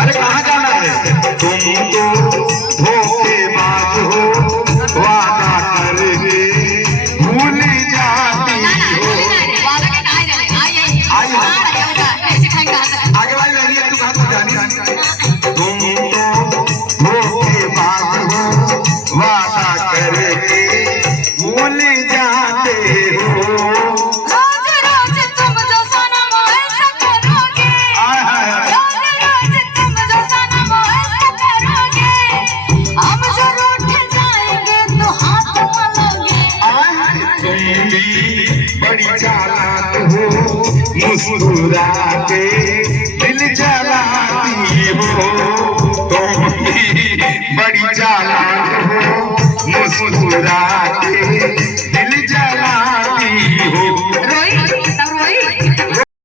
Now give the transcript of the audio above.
अरे कहाँ जाना है? तुम तो धोखेबाज हो, वादा करके भूल जाती हो। आगे वाली लाइन है, तू कहाँ तक जानी? तुम तो धोखेबाज हो, वादा करके भूल जाते हो। बड़ी चालाक हो, मुस्कुरा के दिल जलाती हो। तुम भी बड़ी चालाक हो, मुस्कुरा